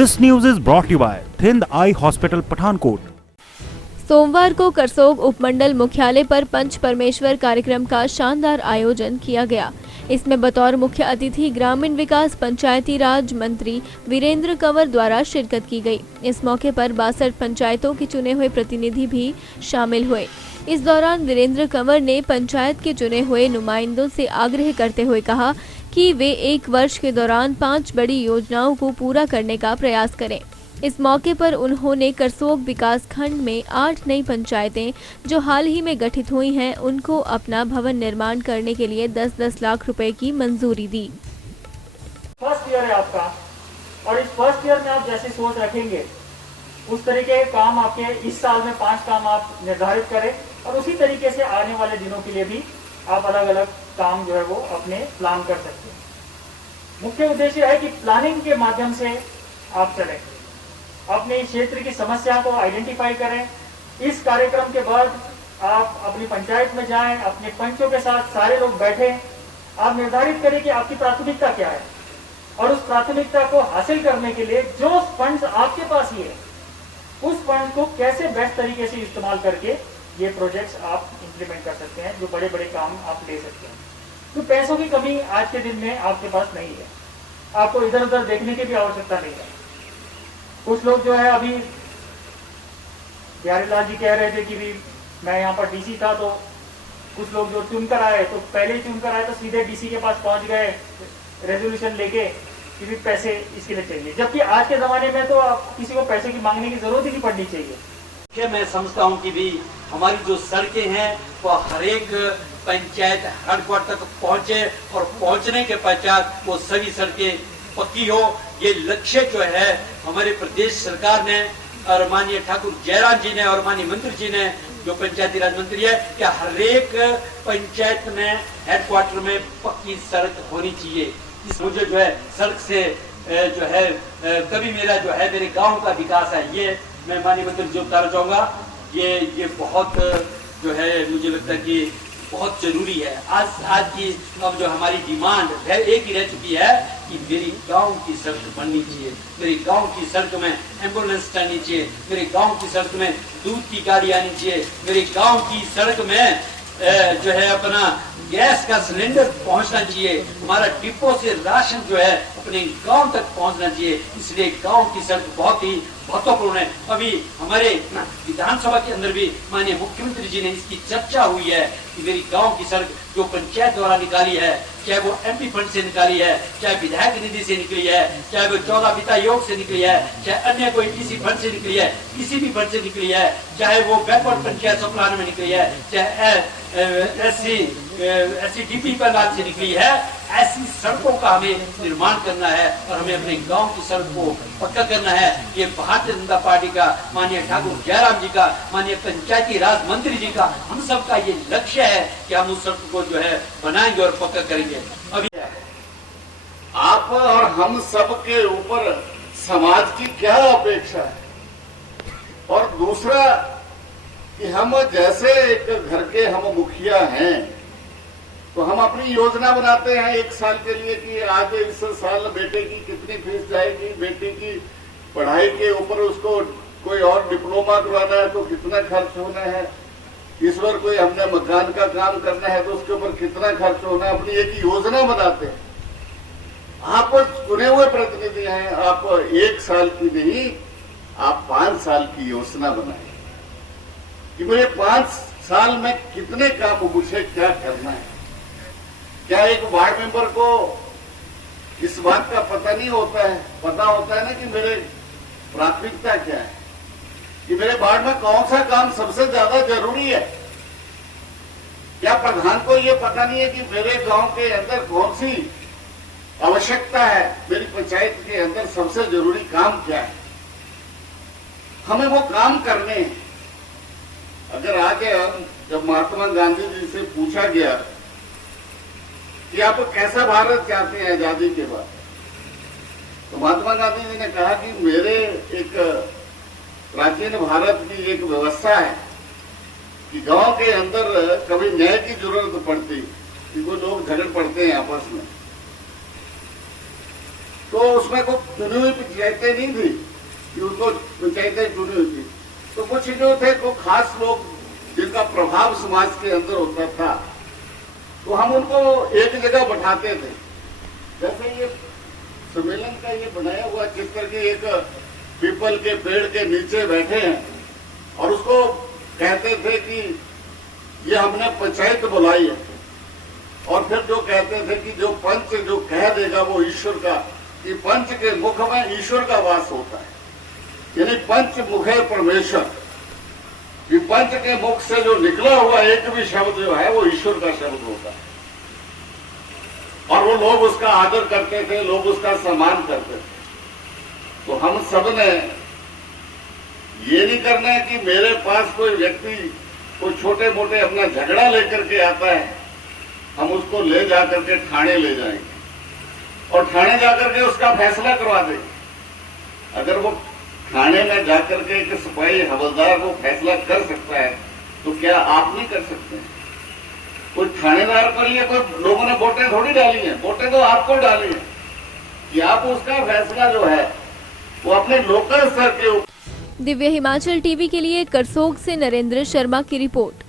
This news is brought to you by Thind Eye Hospital, Pathankot. सोमवार को करसोग उपमंडल मुख्यालय पर पंच परमेश्वर कार्यक्रम का शानदार आयोजन किया गया। इसमें बतौर मुख्य अतिथि ग्रामीण विकास पंचायती राज मंत्री वीरेंद्र कंवर द्वारा शिरकत की गई। इस मौके पर 62 पंचायतों के चुने हुए प्रतिनिधि भी शामिल हुए। इस दौरान वीरेंद्र कंवर ने पंचायत के चुने हुए नुमाइंदों से आग्रह करते हुए कहा कि वे 1 वर्ष के दौरान 5 बड़ी योजनाओं को पूरा करने का प्रयास करें। इस मौके पर उन्होंने करसोग विकास खंड में 8 नई पंचायतें जो हाल ही में गठित हुई हैं, उनको अपना भवन निर्माण करने के लिए 10-10 लाख रुपए की मंजूरी दी। फर्स्ट ईयर है आपका और इस फर्स्ट ईयर में आप जैसे सोच रखेंगे उस तरीके के काम आपके इस साल में 5 काम आप निर्धारित करें और उसी तरीके से आने वाले दिनों के लिए भी आप अलग अलग काम जो है वो अपने प्लान कर सकते हैं। मुख्य उद्देश्य है कि प्लानिंग के माध्यम से आप चलें, अपने क्षेत्र की समस्या को आइडेंटिफाई करें। इस कार्यक्रम के बाद आप अपनी पंचायत में जाएं, अपने पंचों के साथ सारे लोग बैठें, आप निर्धारित करें कि आपकी प्राथमिकता क्या है और उस प्राथमिकता को हासिल करने के लिए जो फंड्स आपके पास ही है उस फंड को कैसे बेस्ट तरीके से इस्तेमाल करके ये प्रोजेक्ट्स आप इंप्लीमेंट कर सकते हैं, जो बड़े बड़े काम आप ले सकते हैं। तो पैसों की कमी आज के दिन में आपके पास नहीं है, आपको इधर उधर देखने की भी आवश्यकता नहीं है। कुछ लोग जो है अभी बिहारीलाल जी कह रहे थे कि भी मैं यहाँ पर डीसी था, तो कुछ लोग जो चुनकर आए तो पहले ही चुनकर आए तो सीधे डीसी के पास पहुंच गए रेजोल्यूशन लेके कि भी पैसे इसके लिए चाहिए, जबकि आज के जमाने में तो आप किसी को पैसे की मांगने की जरूरत ही नहीं पड़नी चाहिए। मैं समझता हूँ कि भी हमारी जो सड़कें हैं वो हर एक पंचायत हेडक्वार्टर तक पहुंचे और पहुंचने के पश्चात वो सभी सड़कें पक्की हो। ये लक्ष्य जो है हमारे प्रदेश सरकार ने और माननीय ठाकुर जयराम जी ने और माननीय मंत्री जी ने जो पंचायती राज मंत्री है कि हर एक पंचायत में हेडक्वार्टर में पक्की सड़क होनी चाहिए। इस मुझे जो है सड़क से जो है कभी मेरा जो है मेरे गांव का विकास है, ये मैं माननीय मंत्री जी बताना चाहूंगा। ये बहुत जो है मुझे लगता है कि बहुत जरूरी है। आज की अब जो हमारी डिमांड है एक ही रह चुकी है कि मेरी गांव की सड़क बननी चाहिए, मेरे गांव की सड़क में एम्बुलेंस चलनी चाहिए, मेरे गांव की सड़क में दूध की गाड़ी आनी चाहिए, मेरे गांव की सड़क में जो है अपना गैस का सिलेंडर पहुंचना चाहिए, हमारा डिपो से राशन जो है अपने गांव तक पहुंचना चाहिए। इसलिए गांव की सड़क बहुत ही महत्वपूर्ण है। अभी हमारे विधानसभा के अंदर भी माननीय मुख्यमंत्री जी ने इसकी चर्चा हुई है कि मेरी गांव की सड़क जो पंचायत द्वारा निकाली है, चाहे वो एमपी फंड से निकाली है, चाहे विधायक निधि से निकली है, चाहे वो 14 वित्त आयोग से निकली है, चाहे अन्य कोई किसी फंड से निकली है, किसी भी फंड से निकली है, चाहे वो बैकवर्ड पंचायत सप्लान में निकली है, चाहे ऐसी डीपी पर लाभ से निकली है, ऐसी सड़कों का हमें निर्माण करना है और हमें अपने गांव की सड़क को पक्का करना है। ये भारतीय जनता पार्टी का, माननीय ठाकुर जयराम जी का, माननीय पंचायती राज मंत्री जी का, हम सब का ये लक्ष्य है कि हम उस सड़क को जो है बनाएंगे और पक्का करेंगे। अभी आप और हम सब के ऊपर समाज की क्या अपेक्षा है, और दूसरा कि हम जैसे एक घर के हम मुखिया हैं तो हम अपनी योजना बनाते हैं 1 साल के लिए कि आज इस साल बेटे की कितनी फीस जाएगी, बेटी की पढ़ाई के ऊपर उसको कोई और डिप्लोमा करवाना है तो कितना खर्च होना है, इस बार कोई हमने मकान का काम करना है तो उसके ऊपर कितना खर्च होना है, अपनी एक योजना बनाते हैं। आप चुने हुए प्रतिनिधि हैं, आप 1 साल की नहीं आप 5 साल की योजना बनाए कि मुझे 5 साल में कितने काम मुझे क्या करना है। क्या एक वार्ड मेंबर को इस बात का पता नहीं होता है, पता होता है ना कि मेरे प्राथमिकता क्या है, कि मेरे वार्ड में कौन सा काम सबसे ज्यादा जरूरी है। क्या प्रधान को ये पता नहीं है कि मेरे गांव के अंदर कौन सी आवश्यकता है, मेरी पंचायत के अंदर सबसे जरूरी काम क्या है, हमें वो काम करने हैं। अगर आगे हम जब महात्मा गांधी जी से पूछा गया कि आप कैसा भारत चाहते हैं आजादी के बाद, तो महात्मा गांधी जी ने कहा कि मेरे एक प्राचीन भारत की एक व्यवस्था है कि गांव के अंदर कभी न्याय की जरूरत पड़ती कि वो लोग झगड़ पड़ते हैं आपस में, तो उसमें कोई चुनी हुई पंचायतें नहीं थी कि उसको पंचायतें चुनी हुई थी। तो कुछ जो थे तो खास लोग जिनका प्रभाव समाज के अंदर होता था, तो हम उनको एक जगह बैठाते थे। जैसे ये सम्मेलन का ये बनाया हुआ चित्र की एक पीपल के पेड़ के नीचे बैठे हैं और उसको कहते थे कि ये हमने पंचायत बुलाई है। और फिर जो कहते थे कि जो पंच जो कह देगा वो ईश्वर का, कि पंच के मुख में ईश्वर का वास होता है, यानी पंच मुखे परमेश्वर, कि पंच के मुख से जो निकला हुआ एक भी शब्द जो है वो ईश्वर का शब्द होता है। और वो लोग उसका आदर करते थे, लोग उसका सम्मान करते थे। तो हम सब ने ये नहीं करना है कि मेरे पास कोई व्यक्ति कोई छोटे मोटे अपना झगड़ा लेकर के आता है, हम उसको ले जाकर के थाने ले जाएंगे और थाने जाकर के उसका फैसला करवा देंगे। अगर वो थाने में जाकर के एक सिपाही हवलदार को फैसला कर सकता है तो क्या आप नहीं कर सकते हैं? कोई थानेदार पर लिए कोई लोगों ने वोटें थोड़ी डाली हैं, वोटें तो आपको डाली हैं कि आप उसका फैसला जो है वो अपने लोकल स्तर के ऊपर। दिव्य हिमाचल टीवी के लिए करसोग से नरेंद्र शर्मा की रिपोर्ट।